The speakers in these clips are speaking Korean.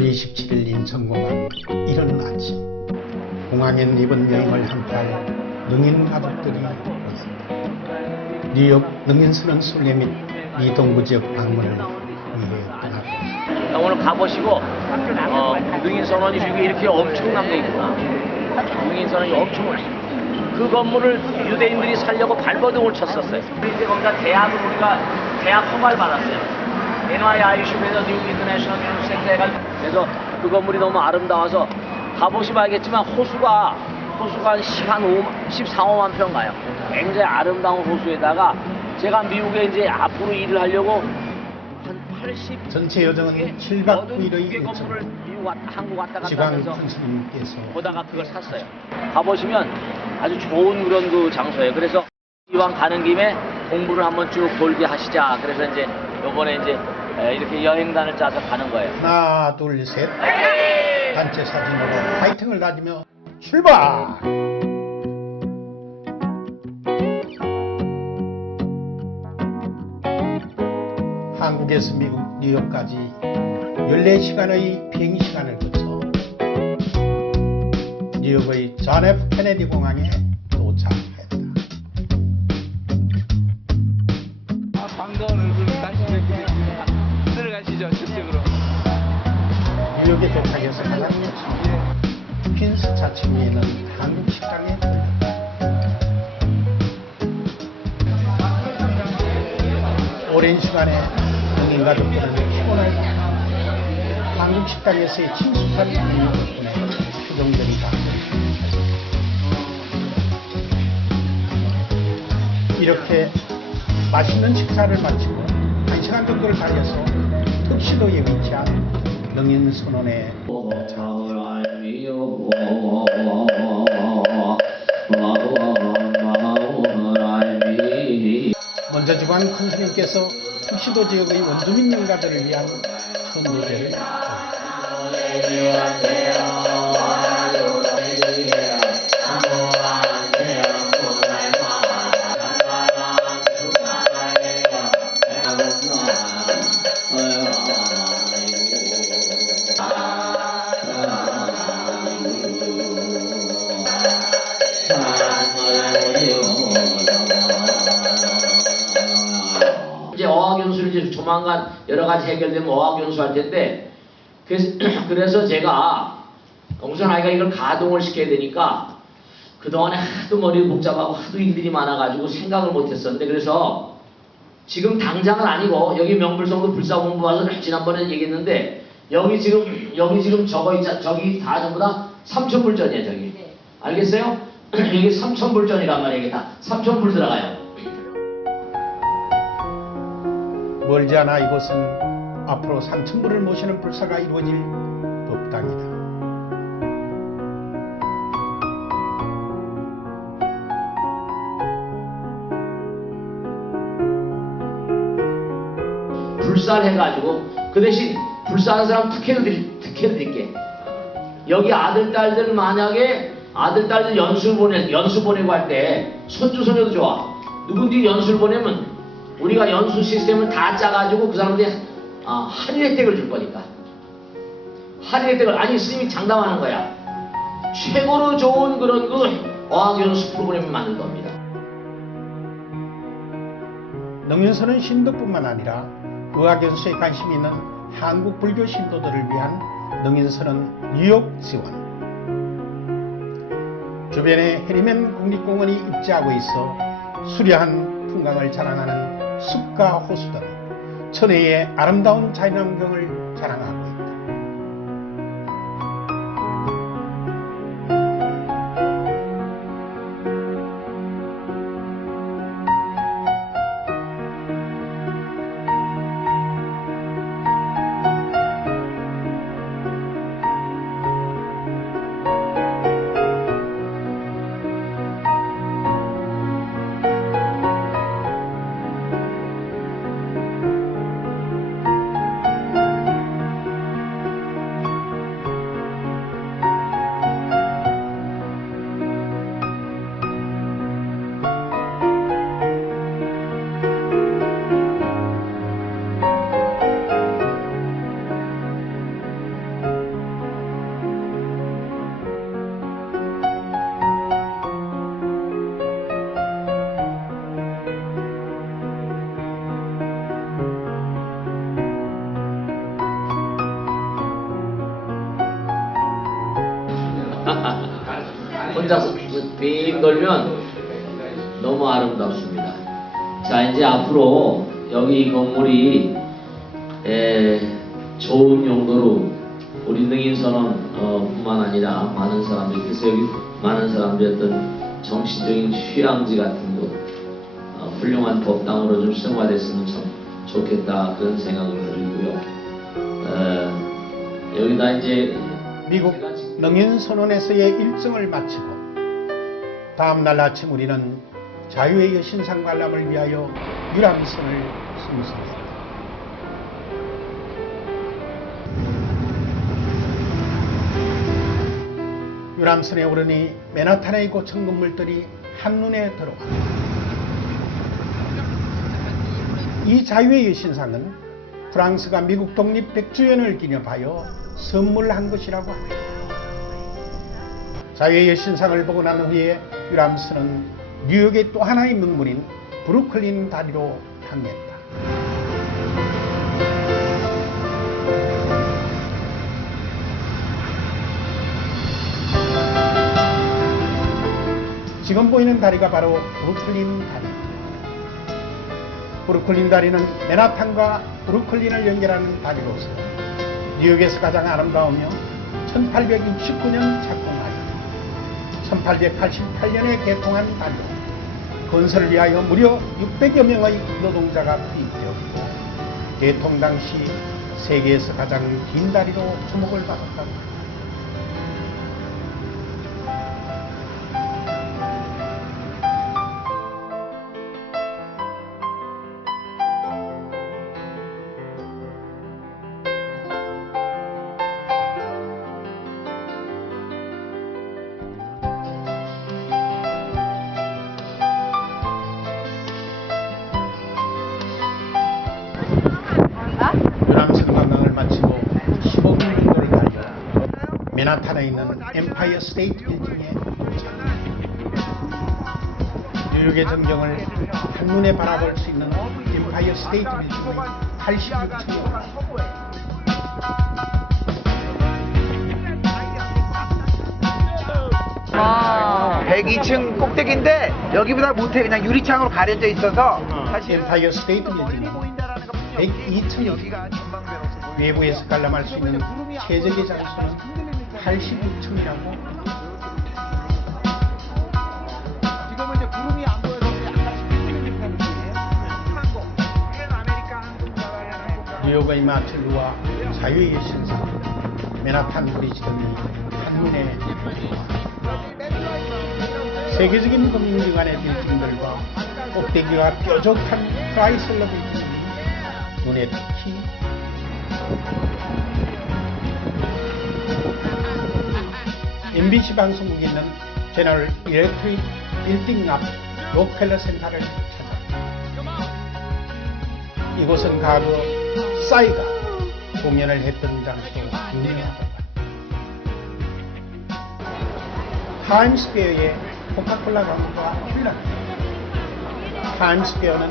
6월 27일 인천공항 이른 아침 공항에 이번 여행을 함께할 능인 가족들이 왔습니다. 뉴욕 능인스런 순례 및 이동부 지역 방문을 위해 떠났다. 오늘 가보시고 어, 능인 선원이 이게 이렇게 엄청난 게 있구나. 능인 선원이 엄청나. 그 건물을 유대인들이 살려고 발버둥을 쳤었어요. 이제 거기다 대학을 우리가 대학 허가를 받았어요. NYIC에서 뉴욕 인터내셔널 교육센터가 그래서 그 건물이 너무 아름다워서 가보시면 알겠지만 호수가 호수가 한 15, 14, 5만 평 가요. 굉장히 아름다운 호수에다가 제가 미국에 이제 앞으로 일을 하려고 한 80. 전체 여정은 7박 9일의 일정. 건물을 미국 한국 왔다 갔다 하면서 보다가 그걸 샀어요. 가보시면 아주 좋은 그런 그 장소예요. 그래서 이왕 가는 김에 공부를 한번 쭉 돌게 하시자. 그래서 이제 요번에 이제 에, 이렇게 여행단을 짜서 가는 거예요. 하나 둘 셋 단체 사진으로 파이팅을 가지며 출발! 한국에서 미국 뉴욕까지 14시간의 비행시간을 거쳐 뉴욕의 존 F 케네디 공항에 뉴욕에 도착해서 퀸스 자층에 있는 한국 식당에 들렀다. 오랜 시간에 동인 가족들은 피곤을 한국 식당에서의 친숙한 음료 덕분에 표정들이 바뀌었다. 이렇게 맛있는 식사를 마치고 한 시간 정도를 달려서 턱시도에 위치한 능인 선원에 먼저 주관 큰 스님께서 턱시도 지역의 원주민 영가들을 위한 선도제를 조만간 여러 가지 해결되면 어학연수 할 텐데 그래서, 그래서 제가 우선 아이가 이걸 가동을 시켜야 되니까 그동안에 하도 머리를 복잡하고 하도 일들이 많아가지고 생각을 못했었는데 그래서 지금 당장은 아니고 여기 명불성도 불사본부 와서 지난번에 얘기했는데 여기 지금 여기 지금 저거 있자 저기 다 전부 다 삼천불전이에요 저기. 알겠어요? 여기 삼천불전이란 말이에요 이게 다. 삼천불 들어가요 멀지 않아 이곳은 앞으로 삼천불을 모시는 불사가 이루어질 법당이다. 불살해가지고 그 대신 불사하는 사람 특혜를 드릴, 특혜를 드릴게. 여기 아들, 딸들 만약에 아들, 딸들 연수 보내, 연수 보내고 할 때 손주, 손녀도 좋아. 누군지 연수를 보내면 우리가 연수 시스템을 다 짜가지고 그 사람들이 아, 할인 혜택을 줄 거니까. 할인 혜택을, 아니, 스님이 장담하는 거야. 최고로 좋은 그런 그 어학 연수 프로그램을 만들 겁니다. 능윤선은 신도뿐만 아니라 의학 연수에 관심 있는 한국 불교 신도들을 위한 능인선은 뉴욕 지원. 주변에 해리맨 국립공원이 입지하고 있어 수려한 풍광을 자랑하는 숲과 호수 등 천혜의 아름다운 자연환경을 자랑하고 혼자서 빙 돌면 너무 아름답습니다. 자 이제 앞으로 여기 이 건물이 에, 좋은 용도로 우리 능인선원 어, 뿐만 아니라 많은 사람들이 그래서 여기 많은 사람들이 어떤 정신적인 휴양지 같은 곳 어, 훌륭한 법당으로 좀 승화됐으면 참 좋겠다 그런 생각을 가지고요. 어, 여기다 이제 미국 능인선언에서의 일정을 마치고 다음 날 아침 우리는 자유의 여신 상 관람을 위하여 유람선을 승선했다. 유람선에 오르니 맨하탄의 고층 건물들이 한눈에 들어왔다. 이 자유의 여신상은 프랑스가 미국 독립 100주년을 기념하여 선물한 것이라고 합니다. 자유의 여신상을 보고 난 후에 유람선은 뉴욕의 또 하나의 명물인 브루클린 다리로 향했다. 지금 보이는 다리가 바로 브루클린 다리. 브루클린 다리는 맨하탄과 브루클린을 연결하는 다리로서 뉴욕에서 가장 아름다우며 1869년 착공하여 1888년에 개통한 다리로 건설을 위하여 무려 600여 명의 노동자가 투입되었고 개통 당시 세계에서 가장 긴 다리로 주목을 받았다 맨하탄에 있는 엠파이어 스테이트 빌딩에. 뉴욕의 전경을 한눈에 바라볼 수 있는 엠파이어 스테이트 빌딩이 86층에 와. 102층 꼭대기인데 여기보다 못해 그냥 유리창으로 가려져 있어서 사실 엠파이어 스테이트 빌딩은 102층이 여기가 외부에서 관람할 수 있는 최적의 장소는 86층이라고? 지금은 이제 구름이 안 보여서 흔들리는 듯한 느낌이에요. 한국, 아메리카 한국 나라의 한국 뉴욕의 마틀루와 자유의 신상 맨하탄 브리지 등이 한눈에 세계적인 금융기관의 빌딩들과 꼭대기와 뾰족한 크라이슬러 빌딩이 눈에 MBC 방송국에 있는 채널 일렉트릭 빌딩 앞 로펠러 센터를 찾았다. 이곳은 과거 싸이가 공연을 했던 장소로 유명하다. 타임스퀘어의 코카콜라 광고가 훌륭합니다. 타임스퀘어는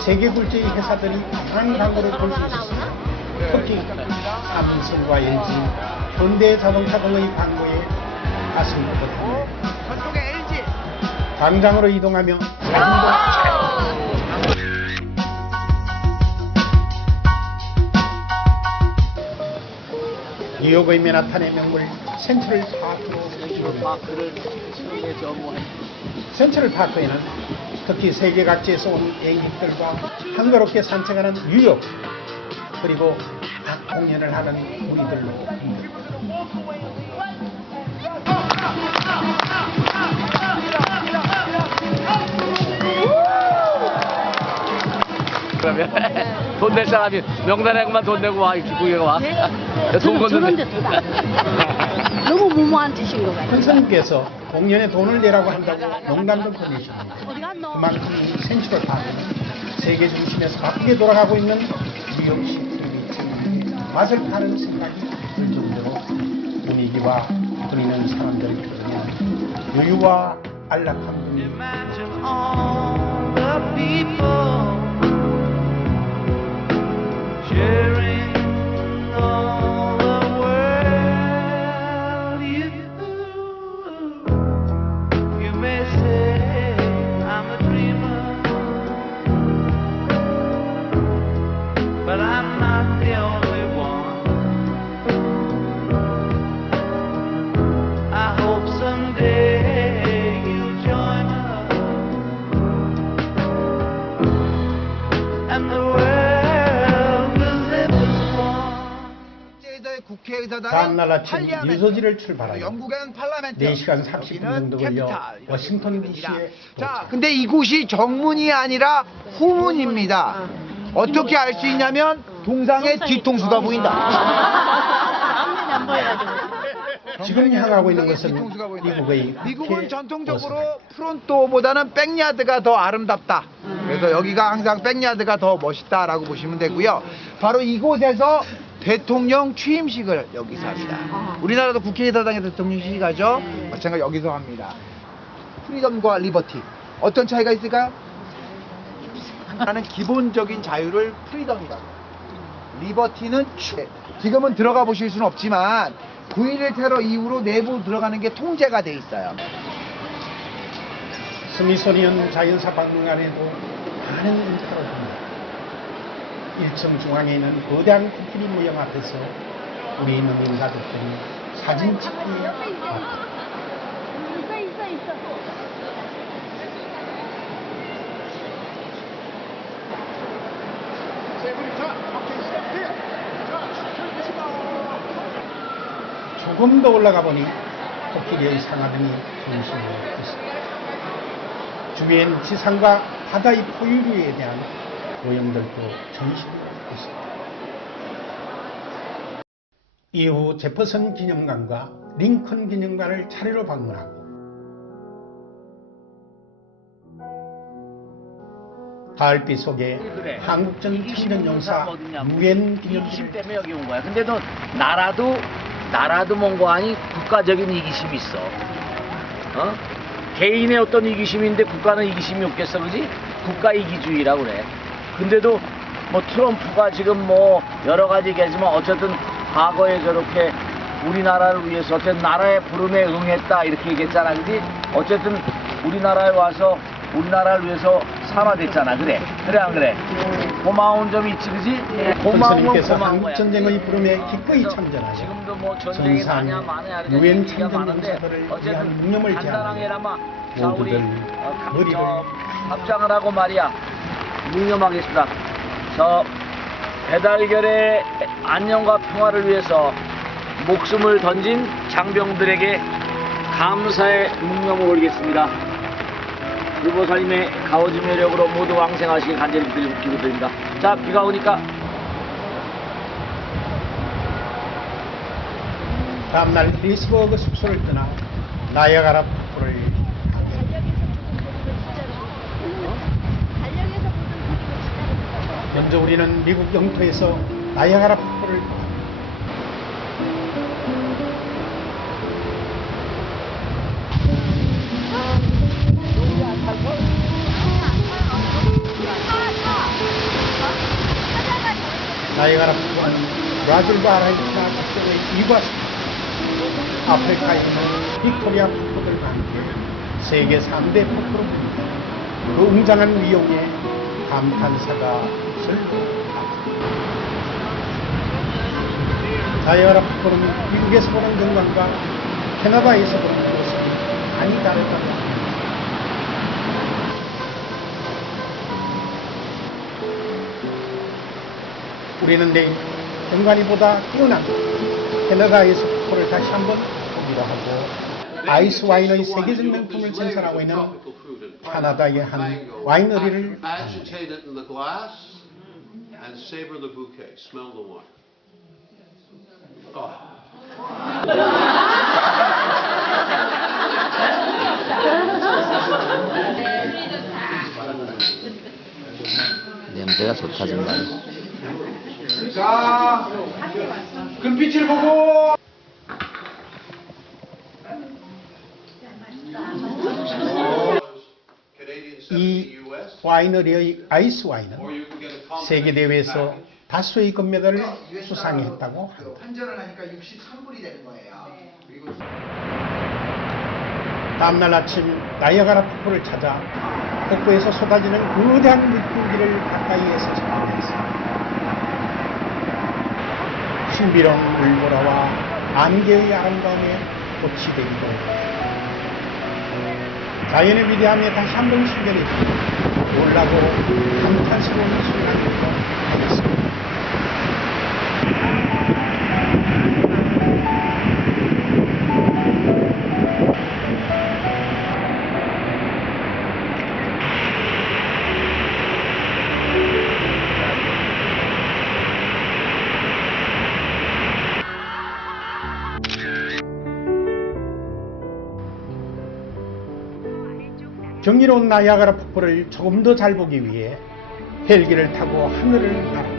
세계 굴지의 회사들이 다양한 광고를 볼 수 있었으며 특히 삼성과 LG, 현대 자동차 등의 광고에 돋았습니다. 저쪽에 LG 광장으로 이동하며 사진도 뉴욕의 맨하탄의 명물 센트럴 저뭐 센트럴 파크에는 특히 세계 각지에서 온 여행객들과 한가롭게 산책하는 뉴욕 그리고 악 공연을 하는 우리들로 그러면 돈 낼 사람이 명단에만 돈 내고 와 이렇게 구경 와. 네? 돈 저는 걷는데. 저런데 돈 너무 무모한 짓인 것 같아요. 선생님께서 공연에 돈을 내라고 한다고 농담도 보내십니다. 어디 갔노? 그만큼 이 센트럴 파크는 세계 중심에서 바쁘게 돌아가고 있는 뉴욕시티의 맛을 타는 생각이 들 정도로 분위기와 들이는 사람들을 들으면 여유와 안락함이 Imagine all the people sharing 날 아침 뉴저지를 출발하여 영국은 팔라멘트 4시간 30분 여기는 정도 걸려 워싱턴. DC에 자. 근데 이곳이 정문이 아니라 후문입니다 어떻게 알 수 있냐면 동상의 뒤통수가 보인다 안 보여가지고. 지금 향하고 있는 것은. 미국의 미국은 전통적으로 모습. 프론토보다는 백야드가 더 아름답다. 그래서 여기가 항상 백야드가 더 멋있다라고 보시면 되고요. 바로 이곳에서 대통령 취임식을 여기서 합니다. 우리나라도 국회의사당에 대통령식이 가죠. 마찬가지 여기서 합니다. 프리덤과 리버티 어떤 차이가 있을까요? 하나는 기본적인 자유를 프리덤이라고. 리버티는 취. 지금은 들어가 보실 수는 없지만 9.11 테러 이후로 내부 들어가는 게 통제가 돼 있어요. 스미소니언 자연사 박물관에도 많은 인파가 옵니다. 1층 중앙에 있는 거대한 코끼리 모형 앞에서 우리 농민 가족들이 사진 찍기 있어. 조금 더 올라가 보니 코끼리의 상하등이 중심을 했습니다. 주변 지상과 바다의 포유류에 대한 오염들도 전시를 했습니다. 이후 제퍼슨 기념관과 링컨 기념관을 차례로 방문하고 가을빛 속에 그래. 한국전 이기심 청년 있는 용사 사람 어디냐면 유엔 기념관 때문에 여기 온 거야. 근데도 나라도 나라도 뭔고 아니 국가적인 이기심이 있어. 어? 개인의 어떤 이기심인데 국가는 이기심이 없겠어, 그지? 국가 이기주의라고 그래. 근데도 뭐 트럼프가 지금 뭐 여러 가지 얘기하지만 어쨌든 과거에 저렇게 우리나라를 위해서 어쨌든 나라의 부름에 응했다 이렇게 얘기했잖아, 그지? 어쨌든 우리나라에 와서 우리나라를 위해서 살아냈잖아, 그래? 그래 안 그래? 고마운 점이 있지, 그지? 고마운 건 선생님께서 고마운 한국 거야. 전쟁의 부름에 기꺼이 참전하여 지금도 뭐 전쟁이 전산, 많냐 많냐 유엔 얘기가 참전 많은데 위한 어쨌든 묵념을 간단하게나마 자 우리 모두들 어, 가- 머리를 저 합장을 하고 말이야 묵념하겠습니다. 저 배달결의 안녕과 평화를 위해서 목숨을 던진 장병들에게 감사의 묵념을 올리겠습니다. 불보살님의 가오지 매력으로 모두 왕생하시길 간절히 기도드립니다. 자 비가 오니까. 다음날 리스버그 숙소를 떠나 나야가라 폭포를 달력에서 보던 그림을 진짜 먼저 우리는 미국 영토에서 나야가라 폭포를 나야가라 폭포는 브라질과 아르헨티나 국경의 이과수 아프리카에 있는 빅토리아 폭포들과 함께 세계 3대 폭포로 불립니다. 그 웅장한 위용에 감탄사가 나야가라 폭포는 미국에서 보는 경관과 캐나다에서 보는 것은 많이 합니다. 우리는 내일 경관이보다 뛰어난 캐나다에서 폭포를 다시 한번 보기로 하고 아이스 와인의 세계적 명품을 생산하고 있는 캐나다의 한 와이너리를 glass and savor the bouquet. Smell the wine. 냄새가 좋다 정말 자, 금빛을 보고 Canadian 이 70 US, 와이너리의 아이스 와인은 세계 대회에서 package. 다수의 금메달을 수상했다고 합니다. 환전을 하니까 63불이 되는 거예요. 그리고 다음날 아침 나이아가라 폭포를 찾아 폭포에서 쏟아지는 거대한 물줄기를 가까이에서 촬영했습니다. 신비로운 물보라와 안개의 아름다움에 꽃이 되기도 자연의 위대함에 다시 한 번 신경이 놀라고 감탄스러운 순간이기도 하였습니다. 경이로운 나이아가라 폭포를 조금 더 잘 보기 위해 헬기를 타고 하늘을 날았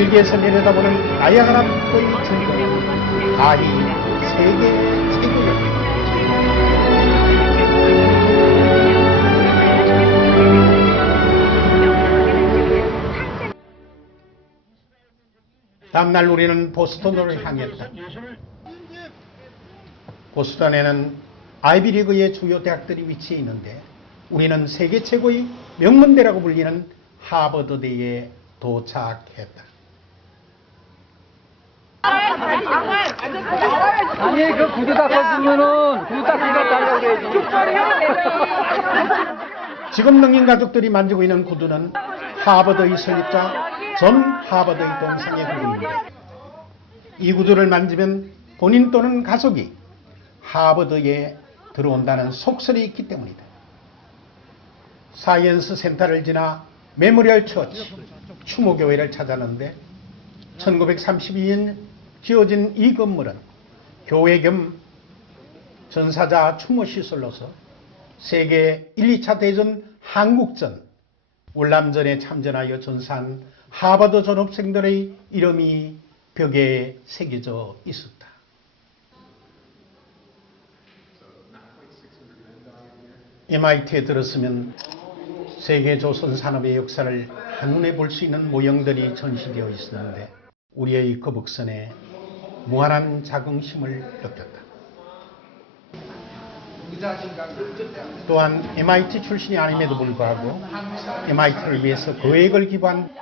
다. 헬기에서 내려다보는 나이아가라 폭포의 전경 가히 세계 최고였다. 다음날 우리는 보스턴으로 향했다. 보스턴에는 아이비리그의 주요 대학들이 위치해 있는데 우리는 세계 최고의 명문대라고 불리는 하버드대에 도착했다. 아니 그 구두 닦아주면은 구두 닦기가 달라고 그래야지. 지금 능인 가족들이 만지고 있는 구두는 하버드의 설립자 전 하버드의 동상의 구두입니다. 이 구두를 만지면 본인 또는 가족이 하버드에 들어온다는 속설이 있기 때문이다. 사이언스 센터를 지나 메모리얼 처치, 추모교회를 찾았는데 1932년 지어진 이 건물은 교회 겸 전사자 추모 시설로서 세계 1, 2차 대전 한국전 월남전에 참전하여 전사한 하버드 졸업생들의 이름이 벽에 새겨져 있었다. MIT에 들었으면 세계 조선 산업의 역사를 한눈에 볼 수 있는 모형들이 전시되어 있었는데 우리의 거북선에 무한한 자긍심을 느꼈다. 또한 MIT 출신이 아님에도 불구하고 MIT를 위해서 거액을 기부한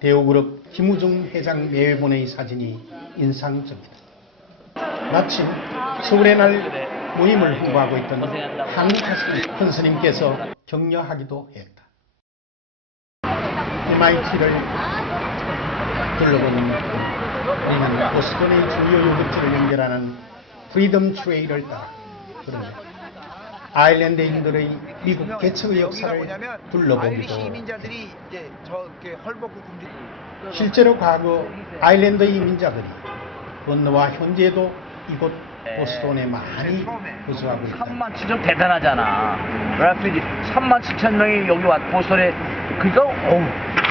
대우그룹 김우중 회장 매회본의 사진이 인상적이다. 마침 서울의 날 모임을 홍보하고 있던 한국 큰 스님께서 격려하기도 했다. MIT를 둘러보는 우리는 보스턴의 주요 요금지를 연결하는 프리덤 트레이를 따라 그러네. 아일랜드인들의 미국 개척의 역사를 둘러보기도 실제로 과거 아일랜드 이민자들이 건너와 현재도 이곳 보스톤에 많이 거주하고 있다. 3만 7천 대단하잖아. 라피디 3만 7천 명이 여기 왔 보스턴에 그러니까 어우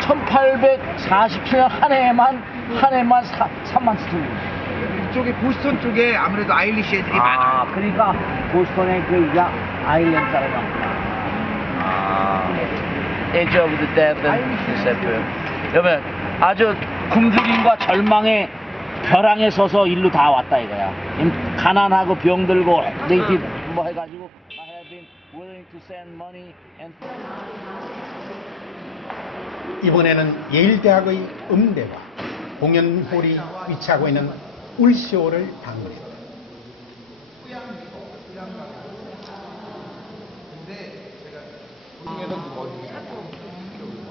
1847년 한 해만 한 해만 3만 7천 명. 이쪽에 보스턴 쪽에 아무래도 아일리시 애들이 많아. 아 그러니까 보스턴에 그 야, 아일랜드 사람이구나. 아 Age of the Dead and Disciple. 여러분 아주 굶주림과 절망의 벼랑에 서서 일로 다 왔다 이거야. 임- 가난하고 병들고 네이티브 뭐 해가지고 I have been willing to send money and 이번에는 예일대학의 음대와 공연홀이 위치하고 있는 울시호를 방문했다.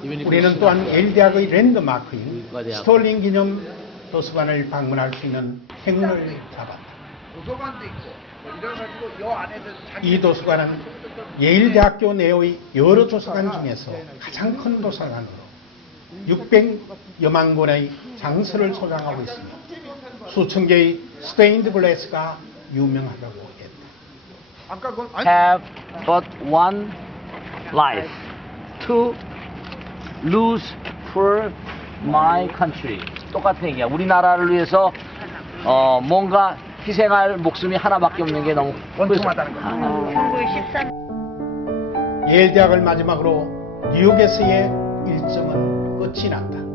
우리는 또한 예일대학의 랜드마크인 스톨링 기념 도서관을 방문할 수 있는 행운을 잡았다. 이 도서관은 예일대학교 내의 여러 도서관 중에서 가장 큰 도서관으로 600여만 권의 장서를 소장하고 있으며 수천 개의 스테인드 글래스가 유명하다고 했다. have but one life to lose for my country. 똑같은 얘기야. 우리나라를 위해서 어, 뭔가 희생할 목숨이 하나밖에 없는 게 너무 원통하다는 거죠. 아, 예일대학을 마지막으로 뉴욕에서의 일정은 끝이 났다.